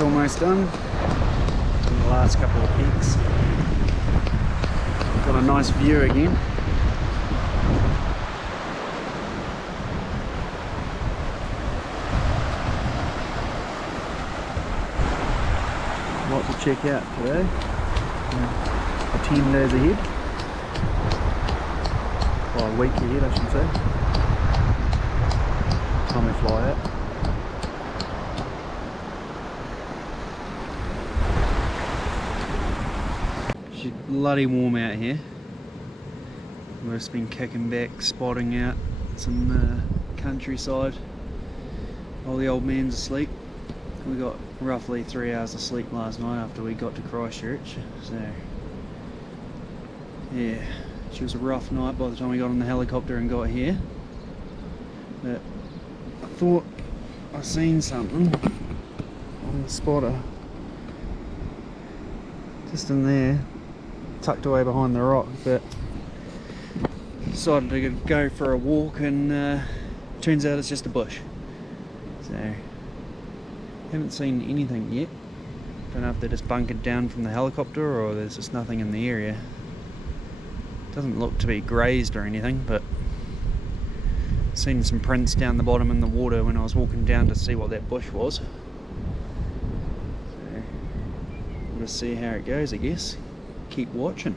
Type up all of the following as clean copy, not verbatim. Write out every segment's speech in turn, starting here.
that's almost done. And the last couple of peaks. Got a nice view again. Lot to check out today. 10 days ahead. Well, a week ahead, I should say. Time we fly out. It's bloody warm out here. We've just been kicking back, spotting out some countryside while the old man's asleep. We got roughly 3 hours of sleep last night after we got to Christchurch, so yeah, it was a rough night by the time we got on the helicopter and got here. But I thought I seen something on the spotter just in there, tucked away behind the rock, but decided to go for a walk, and turns out it's just a bush. So haven't seen anything yet. Don't know if they're just bunkered down from the helicopter or there's just nothing in the area. Doesn't look to be grazed or anything, but seen some prints down the bottom in the water when I was walking down to see what that bush was. So we'll just see how it goes, I guess. Keep watching.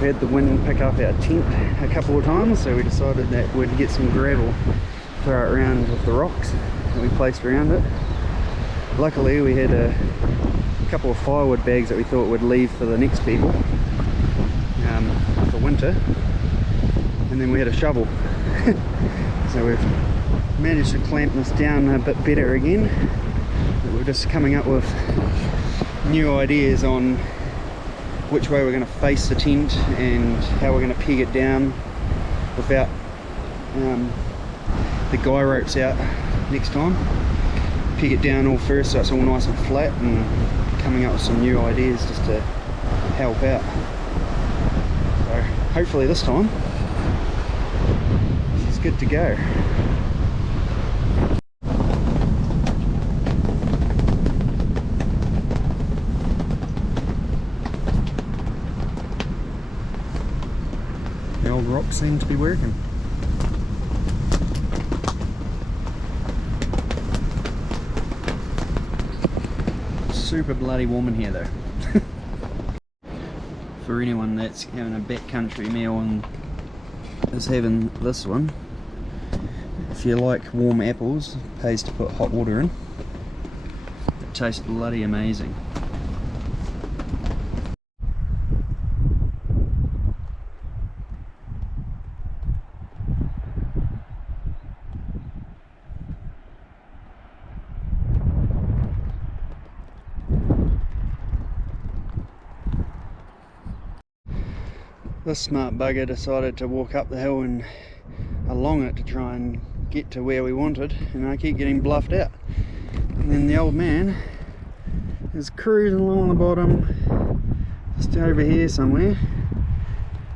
Had the wind pick up our tent a couple of times, so we decided that we'd get some gravel, throw it around with the rocks that we placed around it. Luckily we had a couple of firewood bags that we thought would leave for the next people, winter, and then we had a shovel. So we've managed to clamp this down a bit better again. But we're just coming up with new ideas on which way we're going to face the tent and how we're going to peg it down without the guy ropes out next time. Peg it down all first so it's all nice and flat, and coming up with some new ideas just to help out. So hopefully this time she's good to go. The old rocks seem to be working. Super bloody warm in here though. For anyone that's having a backcountry meal and is having this one, if you like warm apples, it pays to put hot water in. It tastes bloody amazing. This smart bugger decided to walk up the hill and along it to try and get to where we wanted, and I keep getting bluffed out. And then the old man is cruising along the bottom, just over here somewhere,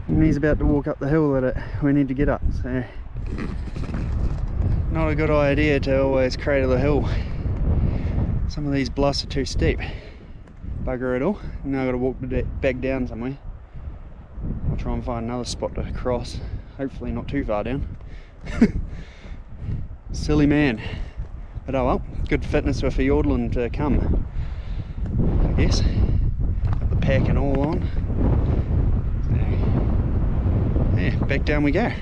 and he's about to walk up the hill that we need to get up. So not a good idea to always cradle the hill. Some of these bluffs are too steep. Bugger it all. Now I've got to walk back down somewhere. I'll try and find another spot to cross, hopefully not too far down. Silly man, but oh well, good fitness with a yodeling to come, I guess. Got the pack and all on, so yeah, back down we go.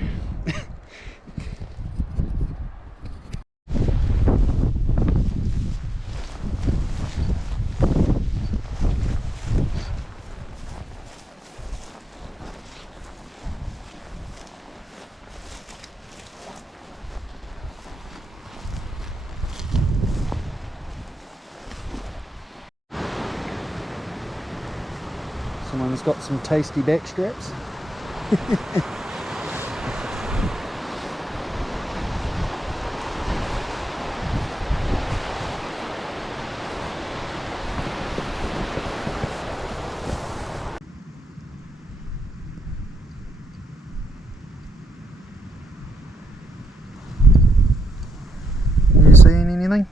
Someone's got some tasty back straps. You seeing anything?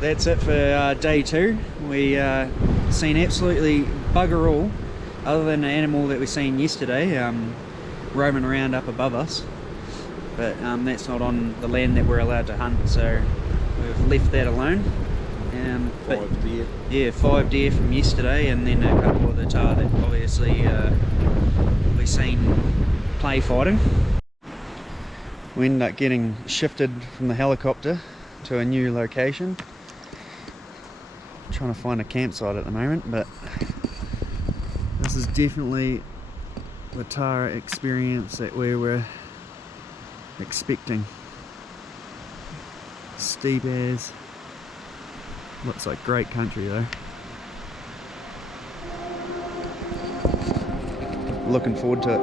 That's it for day two. We seen absolutely bugger all, other than the animal that we seen yesterday roaming around up above us. But that's not on the land that we're allowed to hunt, so we've left that alone. 5 deer. Yeah, 5 deer from yesterday, and then a couple of the tahr that obviously we seen play fighting. We ended up getting shifted from the helicopter to a new location. Trying to find a campsite at the moment, but this is definitely the Tahr experience that we were expecting. Steep as, looks like great country though. Looking forward to it.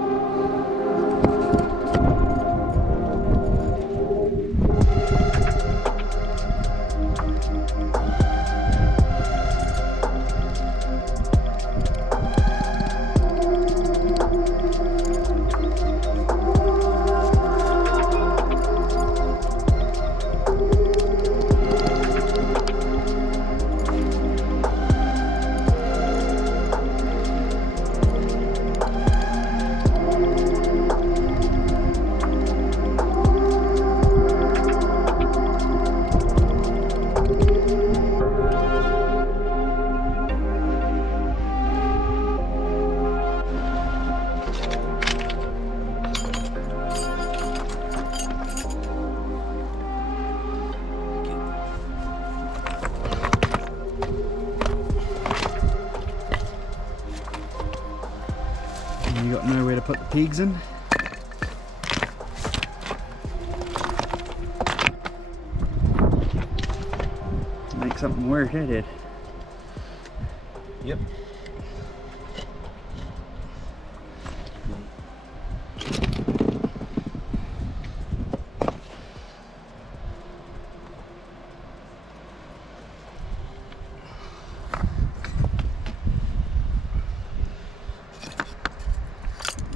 You got nowhere to put the pegs in. Make something work, eh, Dad? Yep.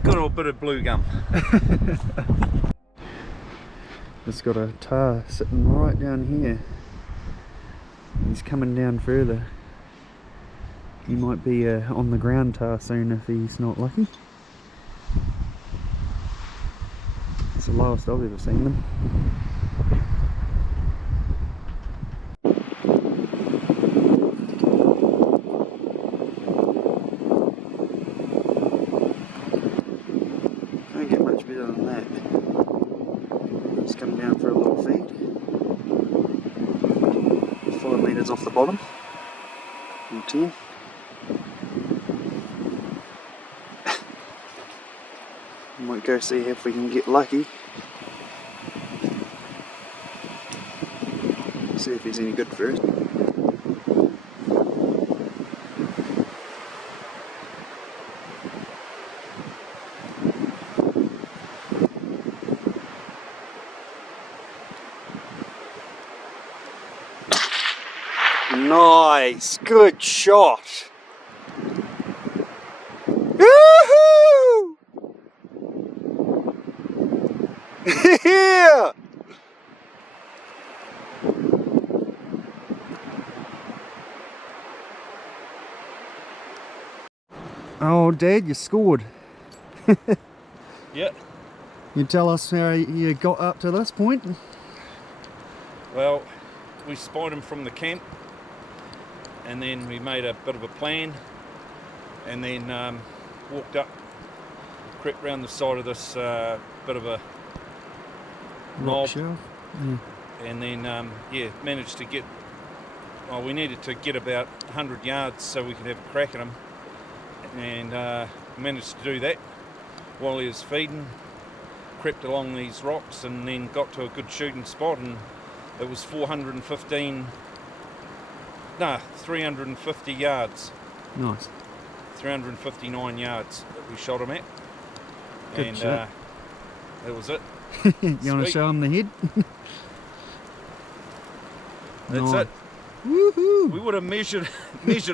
Got a bit of blue gum. Just got a Tahr sitting right down here. He's coming down further. He might be on the ground Tahr soon if he's not lucky. It's the lowest I've ever seen them. Don't get much better than that. He's coming down for a little feed. 5 metres off the bottom. Or 10. Might go see if we can get lucky. See if he's any good first. Nice, good shot. Woohoo! Yeah! Oh, Dad, you scored. Yeah. You tell us how you got up to this point? Well, we spied him from the camp, and then we made a bit of a plan, and then walked up, crept round the side of this bit of a knob, Yeah. and then yeah, managed to get. Well, we needed to get about 100 yards so we could have a crack at him, and managed to do that while he was feeding. Crept along these rocks and then got to a good shooting spot, and it was 350 yards. Nice. 359 yards that we shot him at. Good and shot. that was it. You want to Sweet. show him the head? That's Nice. it. Woohoo! We would have measured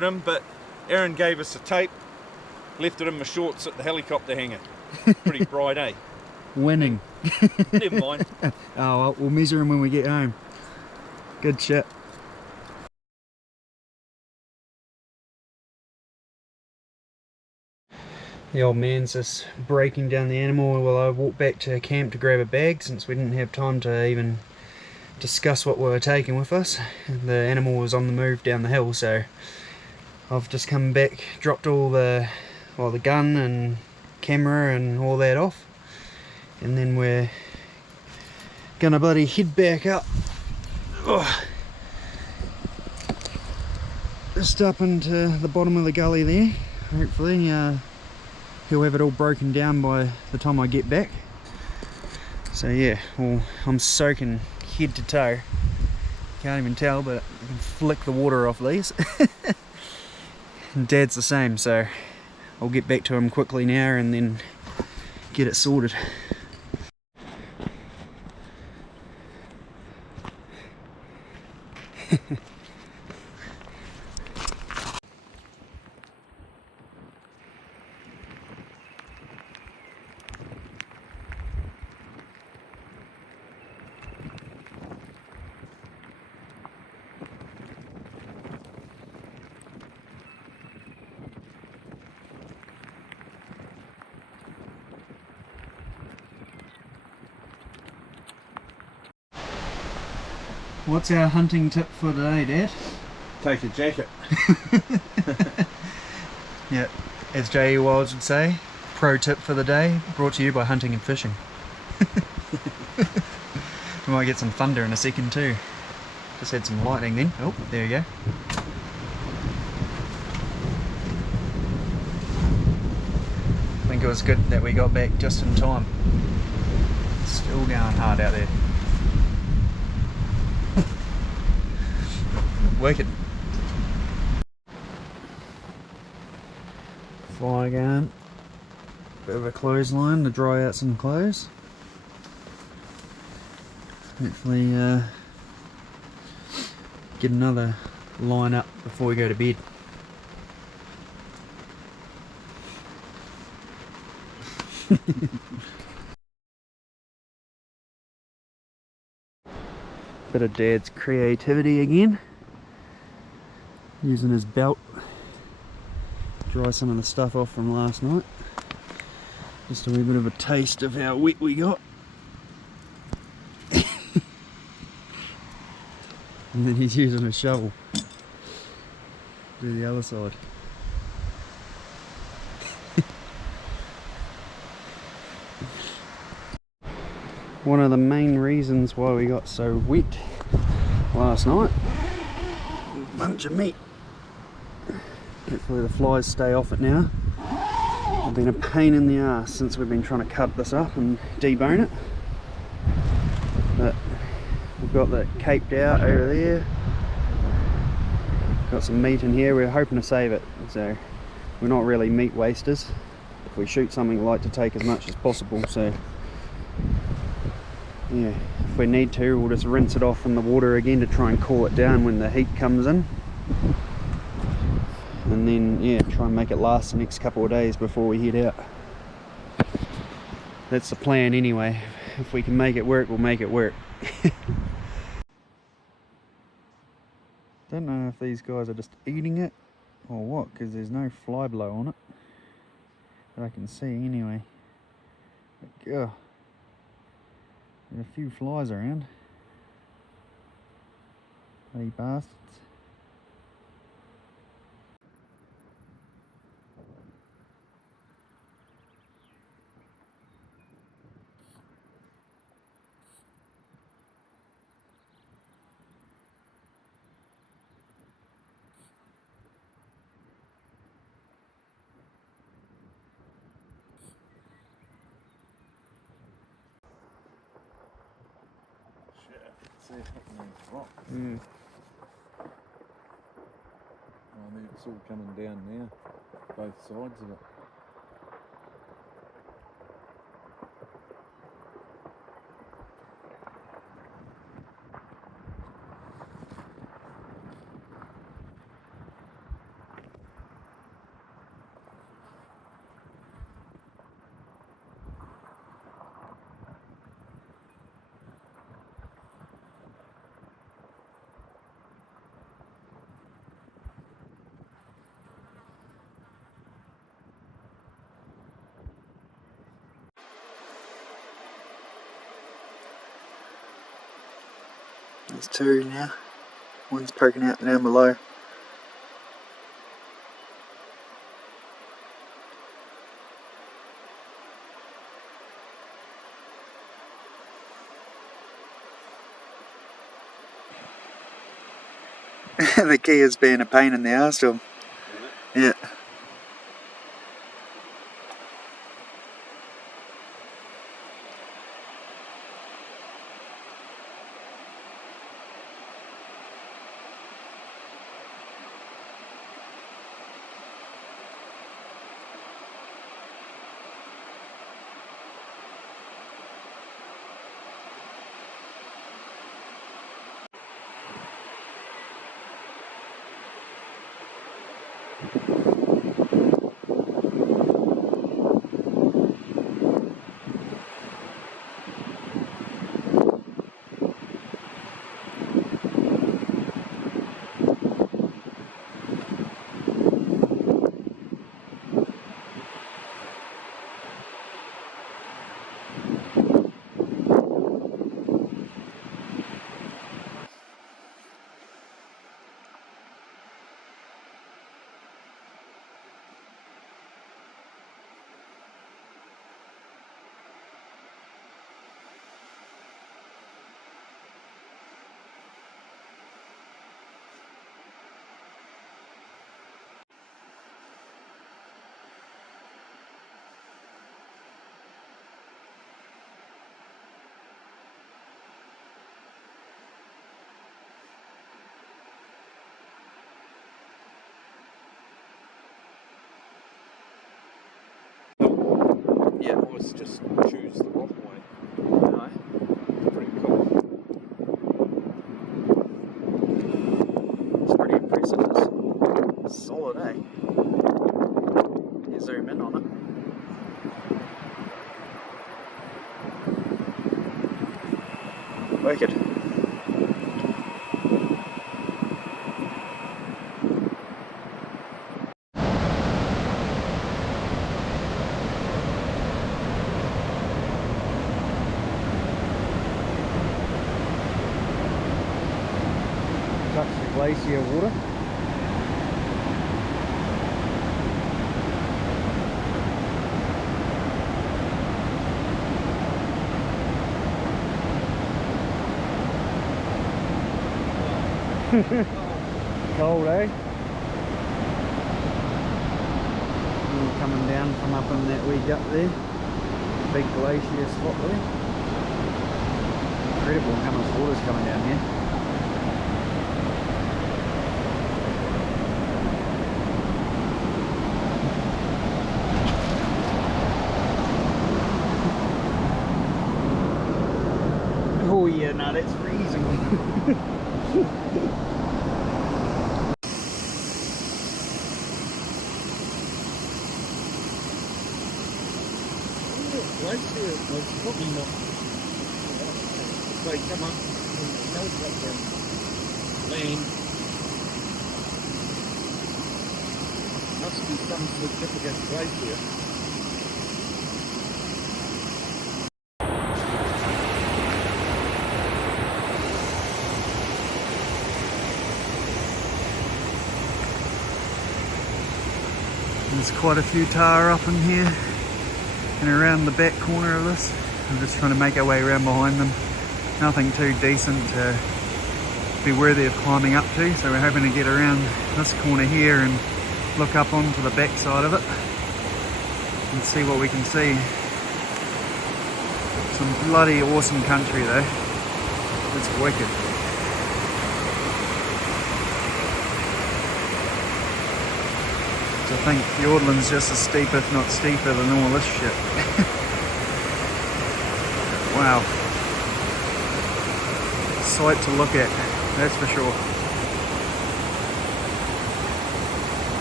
him, but Aaron gave us a tape, left it in my shorts at the helicopter hangar. Pretty bright, eh? Winning. Never mind. Oh, well, we'll measure him when we get home. Good shit. The old man's just breaking down the animal while I walk back to camp to grab a bag, since we didn't have time to even discuss what we were taking with us. The animal was on the move down the hill, so I've just come back, dropped all the gun and camera and all that off, and then we're gonna bloody head back up. Ugh. Just up into the bottom of the gully there. Hopefully he'll have it all broken down by the time I get back. So yeah, well, I'm soaking head to toe. Can't even tell, but I can flick the water off these. And Dad's the same, so I'll get back to him quickly now and then get it sorted. What's our hunting tip for today, Dad? Take a jacket. Yeah, as J.E. Wilds would say, pro tip for the day, brought to you by hunting and fishing. We might get some thunder in a second too. Just had some lightning then. Oh, there you go. I think it was good that we got back just in time. Still going hard out there. Wicked. Fly going. Bit of a clothesline to dry out some clothes. Hopefully get another line up before we go to bed. Bit of Dad's creativity again. Using his belt. Dry some of the stuff off from last night. Just a wee bit of a taste of how wet we got. And then he's using a shovel to do the other side. One of the main reasons why we got so wet last night, a bunch of meat. Hopefully the flies stay off it now. It's been a pain in the ass since we've been trying to cut this up and debone it. But we've got that caped out over there. Got some meat in here, we're hoping to save it. So we're not really meat wasters. If we shoot something, we like to take as much as possible. So yeah, if we need to, we'll just rinse it off from the water again to try and cool it down when the heat comes in. And then, yeah, try and make it last the next couple of days before we head out. That's the plan anyway. If we can make it work, we'll make it work. Don't know if these guys are just eating it or what, because there's no fly blow on it that I can see anyway. But, there's a few flies around. Bloody bastards. Mm. I mean, it's all coming down now, both sides of it. There's two now. One's poking out down below. The key is being a pain in the arse to him. Yeah. always just choose the wrong way. Right. Pretty cool. It's pretty impressive. It's solid, eh? You zoom in on it. Wicked. Touch the glacier water. Cold, eh? All coming down from up in that wee gut there. Big glacier spot there. Incredible how much water's coming down here. Oh yeah, no, that's freezing. Glacier was probably not. They come up and melt up the land. Must be some significant glacier. There's quite a few Tahr up in here and around the back corner of this. I'm just trying to make our way around behind them. Nothing too decent to be worthy of climbing up to, so we're hoping to get around this corner here and look up onto the back side of it and see what we can see. Some bloody awesome country though. It's wicked. I think Fiordland's just as steep, if not steeper, than all this shit. Wow. Sight to look at, that's for sure.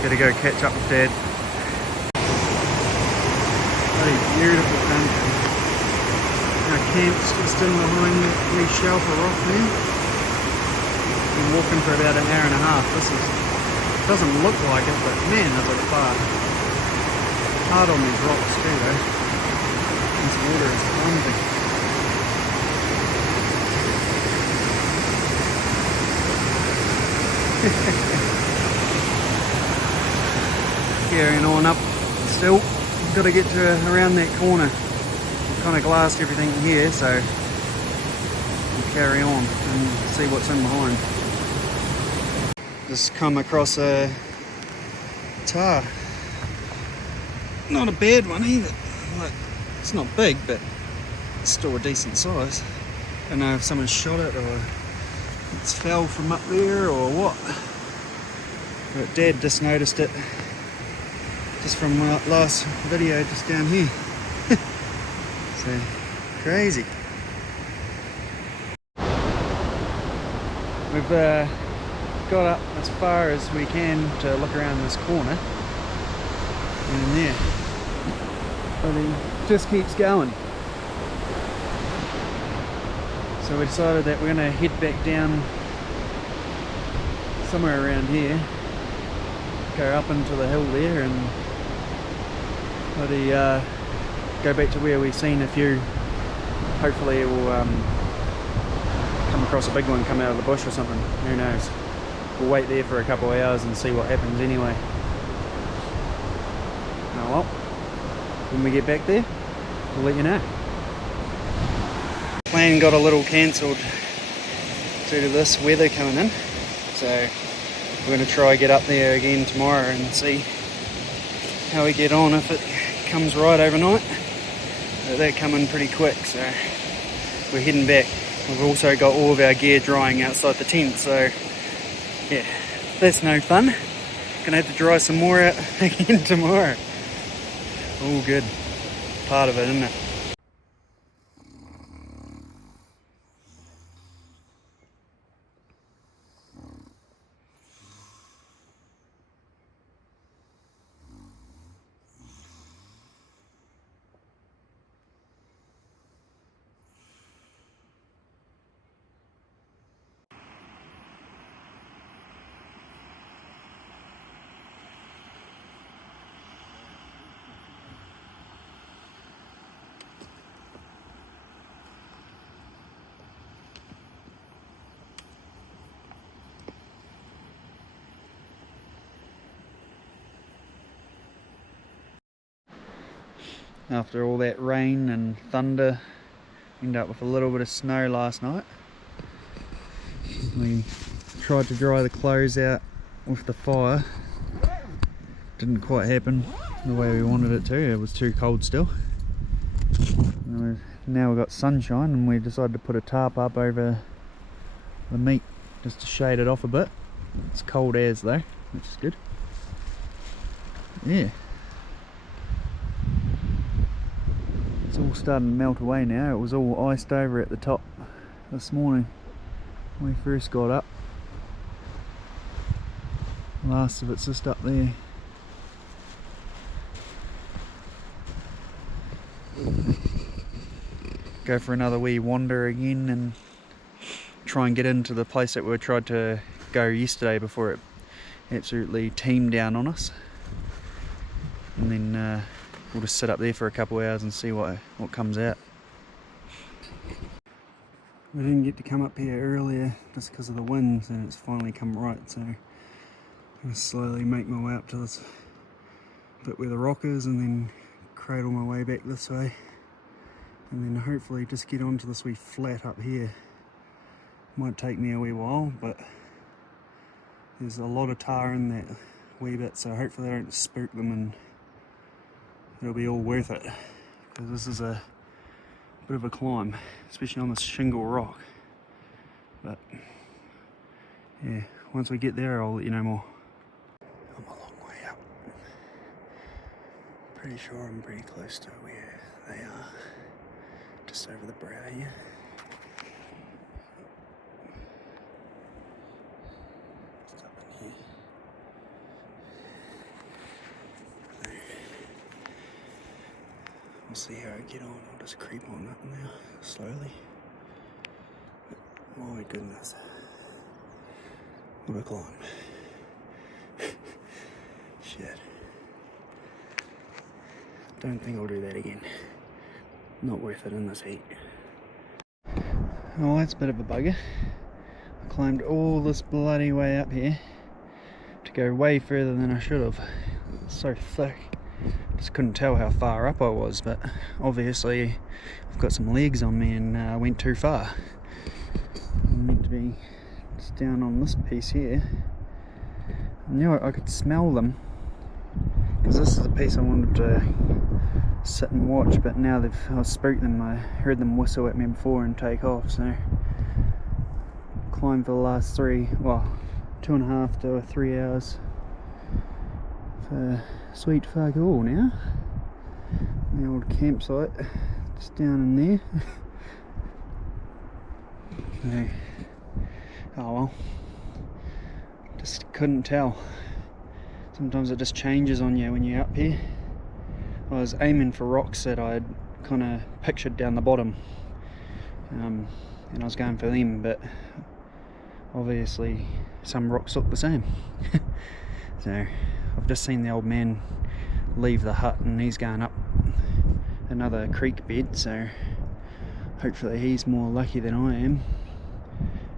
Gotta go catch up with Dad. Bloody beautiful country. Our camp's just in behind that wee shelf of rock there. Been walking for about an hour and a half. This doesn't look like it, but man, is it far. Hard on these rocks too though. This water is thumping. Carrying on up still. We've got to get to around that corner. We've kind of glassed everything here, so we'll carry on and see what's in behind. Just come across a Tahr. Not a bad one either. Like, it's not big, but it's still a decent size. I don't know if someone shot it or it's fell from up there or what. But Dad just noticed it just from last video, just down here. So crazy. We've got up as far as we can to look around this corner, and there, but he just keeps going. So we decided that we're going to head back down somewhere around here, go up into the hill there, and bloody go back to where we've seen a few. Hopefully we'll come across a big one come out of the bush or something, who knows. We'll wait there for a couple of hours and see what happens anyway. Oh well, when we get back there, we'll let you know. Plan got a little cancelled due to this weather coming in, so we're going to try get up there again tomorrow and see how we get on. If it comes right overnight, they come in pretty quick, so we're heading back. We've also got all of our gear drying outside the tent, so yeah, that's no fun. Gonna have to dry some more out again tomorrow. All good. part of it, isn't it? After all that rain and thunder, ended up with a little bit of snow last night. We tried to dry the clothes out with the fire. Didn't quite happen the way we wanted it to. It was too cold still. Now we've got sunshine and we decided to put a tarp up over the meat just to shade it off a bit. It's cold as though, which is good. Yeah. It's all starting to melt away now. It was all iced over at the top this morning when we first got up. The last of it's just up there. Go for another wee wander again and try and get into the place that we tried to go yesterday before it absolutely teamed down on us. And then we'll just sit up there for a couple of hours and see what comes out. We didn't get to come up here earlier just because of the winds, and it's finally come right, so I'm going to slowly make my way up to this bit where the rock is and then cradle my way back this way, and then hopefully just get onto this wee flat up here. Might take me a wee while, but there's a lot of tar in that wee bit, so hopefully I don't spook them and it'll be all worth it, because this is a bit of a climb, especially on this shingle rock. But yeah, once we get there I'll let you know more. I'm a long way up. Pretty sure I'm pretty close to where they are, just over the brow here. Just up in here. We'll see how I get on. I'll just creep on up now, slowly. But my goodness, what a climb. Shit. Don't think I'll do that again. Not worth it in this heat. Oh, that's a bit of a bugger. I climbed all this bloody way up here to go way further than I should have. It's so thick. Just couldn't tell how far up I was, but obviously I've got some legs on me and I went too far. I'm meant to be just down on this piece here. I knew I could smell them, because this is the piece I wanted to sit and watch, but now I've spooked them. I heard them whistle at me before and take off, so climbed for the last 2.5 to 3 hours for sweet fuck all now. The old campsite just down in there. So, oh well, just couldn't tell. Sometimes it just changes on you when you're up here. I was aiming for rocks that I'd kind of pictured down the bottom, and I was going for them, but obviously some rocks look the same. So I've just seen the old man leave the hut and he's going up another creek bed, so hopefully he's more lucky than I am,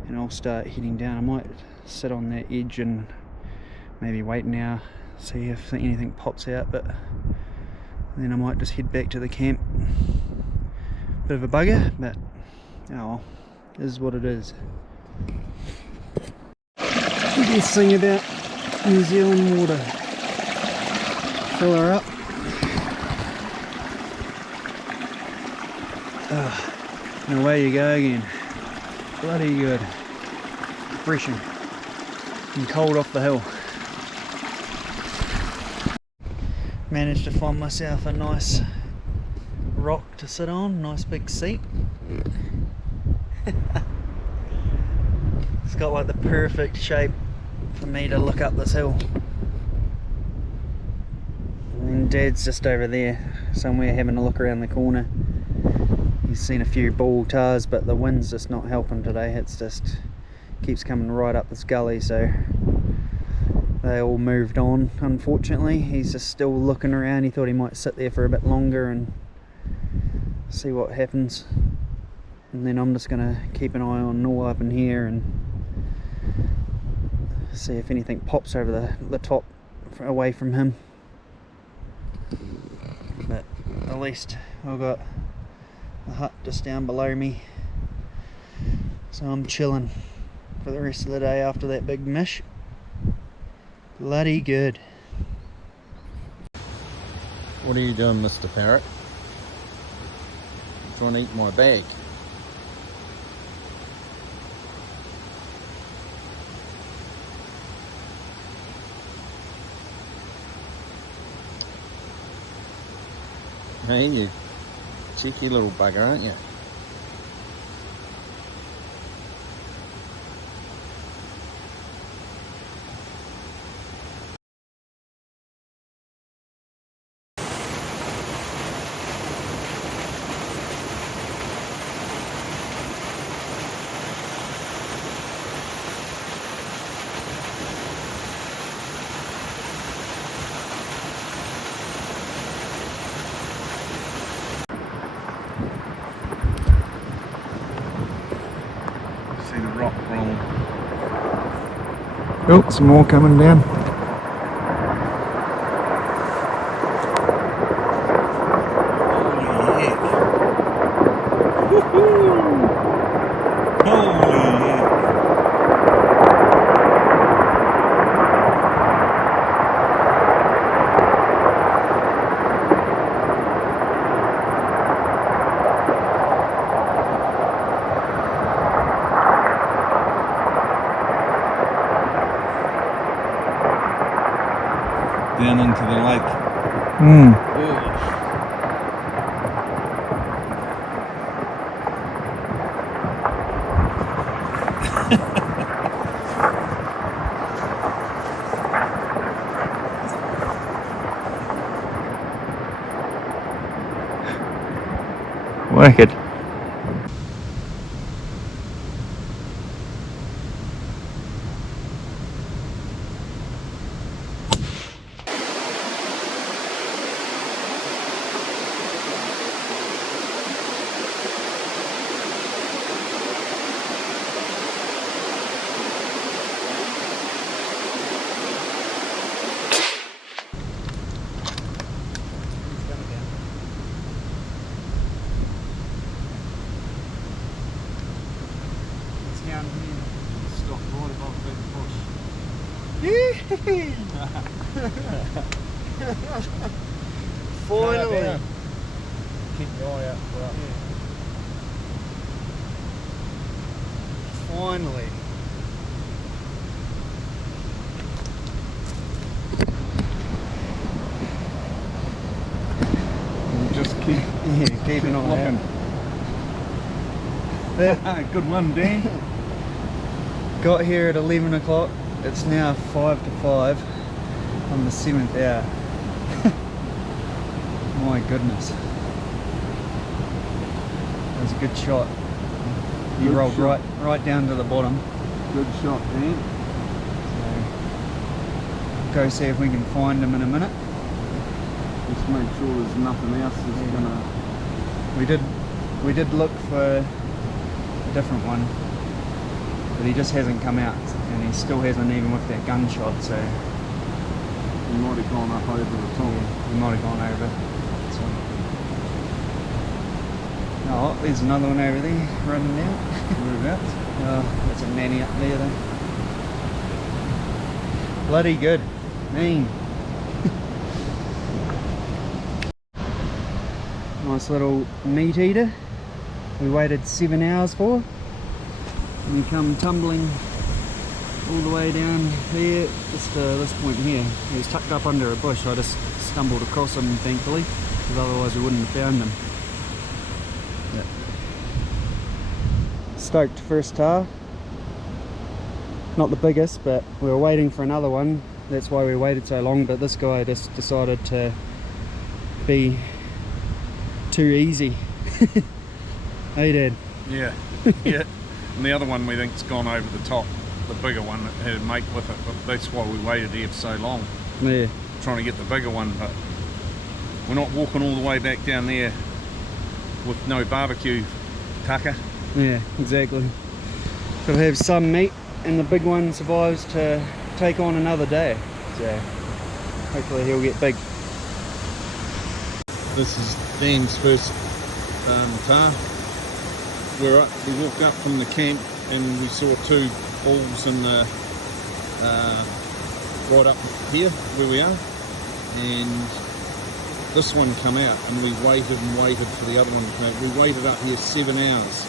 and I'll start heading down. I might sit on that edge and maybe wait now, see if anything pops out, but then I might just head back to the camp. Bit of a bugger, but oh well, it is what it is. The best thing about New Zealand water, fill her up. And away you go again. Bloody good. Refreshing. And cold off the hill. Managed to find myself a nice rock to sit on, nice big seat. It's got like the perfect shape for me to look up this hill. And Dad's just over there somewhere having a look around the corner. He's seen a few bull tahs, but the wind's just not helping today. It's just keeps coming right up this gully, so they all moved on, unfortunately. He's just still looking around. He thought he might sit there for a bit longer and see what happens. And then I'm just going to keep an eye on Noah up in here and see if anything pops over the top away from him. But at least I've got the hut just down below me, so I'm chilling for the rest of the day after that big mish. Bloody good. What are you doing, Mr. Parrot? Trying to eat my bag. Hey, you cheeky little bugger, aren't you? Oh, some more coming down. Holy heck. Woohoo! Holy heck. Down into the lake. Wicked. Down here. Stop right above that bush. Finally. Keep your eye out for us. Finally. Just keep Keeping on looking. Good one, Dan. Got here at 11 o'clock. It's now 5 to 5 on the 7th hour. My goodness. That was a good shot. You Good rolled shot. right down to the bottom. Good shot, Dan. So, go see if we can find him in a minute. Just make sure there's nothing else that's gonna. We did look for a different one, but he just hasn't come out, and he still hasn't even with that gunshot, so You might have gone up over the top. he might have gone over. So. Oh, there's another one over there running out. Whereabouts? Oh, there's a nanny up there though. Bloody good. Mean. Nice little meat eater. We waited 7 hours for. And you come tumbling all the way down here, just this point here. He was tucked up under a bush. I just stumbled across him, thankfully, because otherwise we wouldn't have found him. Stoked first Tahr. Not the biggest, but we were waiting for another one. That's why we waited so long, but this guy just decided to be too easy. Hey Dad. Yeah, yeah. And the other one we think's gone over the top, the bigger one that had a mate with it, but that's why we waited here for so long. Yeah. Trying to get the bigger one, but we're not walking all the way back down there with no barbecue tucker. Yeah, exactly. Gotta have some meat, and the big one survives to take on another day. So hopefully he'll get big. This is Dan's first Tahr. We walked up from the camp and we saw two bulls in the right up here where we are, and this one come out, and we waited and waited for the other one to come out. We waited up here 7 hours,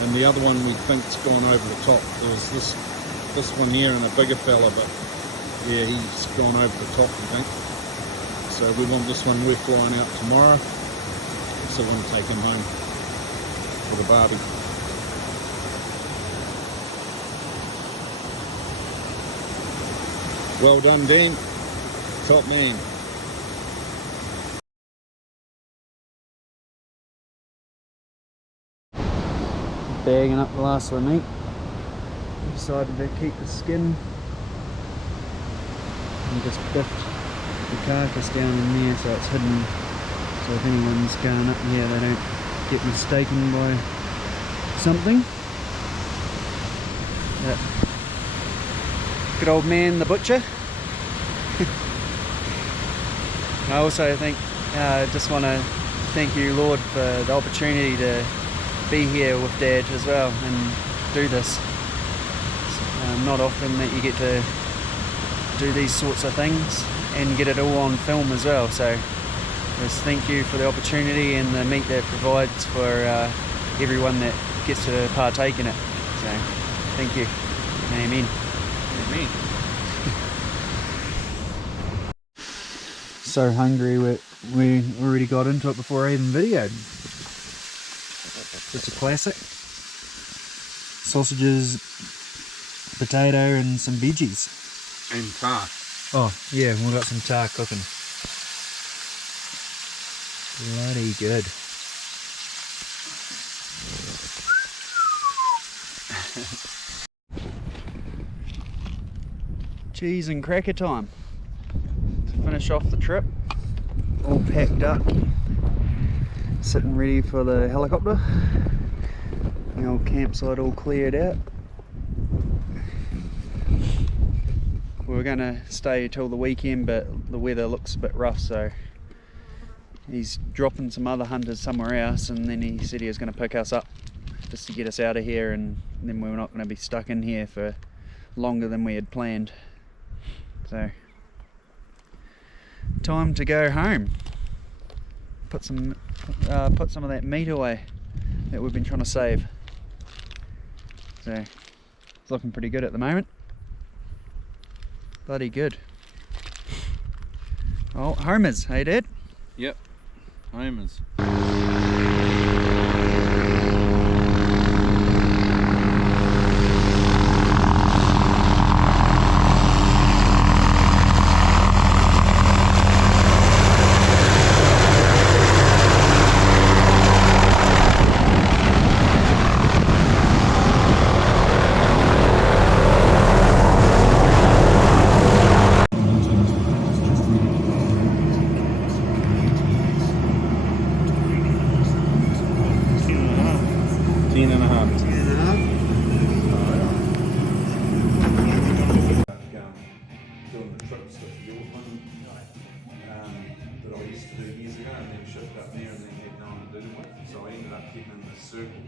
and the other one we think's gone over the top. There was this one here and a bigger fella, but yeah, he's gone over the top, we think. So we want this one, we're flying out tomorrow, so we want to take him home for the barbie. Well done, Dan. Top man. Bagging up the last of the meat. Decided to keep the skin and just biffed the carcass down in there so it's hidden, so if anyone's going up here they don't get mistaken by something. But good old man the butcher. I also think just want to thank you, Lord, for the opportunity to be here with Dad as well and do this. It's not often that you get to do these sorts of things and get it all on film as well, so just thank you for the opportunity and the meat that it provides for everyone that gets to partake in it. So thank you. Amen. Amen. So hungry, we already got into it before I even videoed. Just a classic. Sausages, potato and some veggies. And Tahr. Oh yeah, we've got some Tahr cooking. Bloody good. Cheese and cracker time. To finish off the trip. All packed up. Sitting ready for the helicopter. The old campsite all cleared out. We were going to stay till the weekend, but the weather looks a bit rough, so he's dropping some other hunters somewhere else, and then he said he was going to pick us up just to get us out of here, and then we're not going to be stuck in here for longer than we had planned. So time to go home. Put some of that meat away that we've been trying to save. So it's looking pretty good at the moment. Bloody good. Oh, homers, hey Dad? Yep, homers. Doing the trips with the old one that I used to do years ago, and then shipped up there and then had no one to do them with, so I ended up getting in this circle.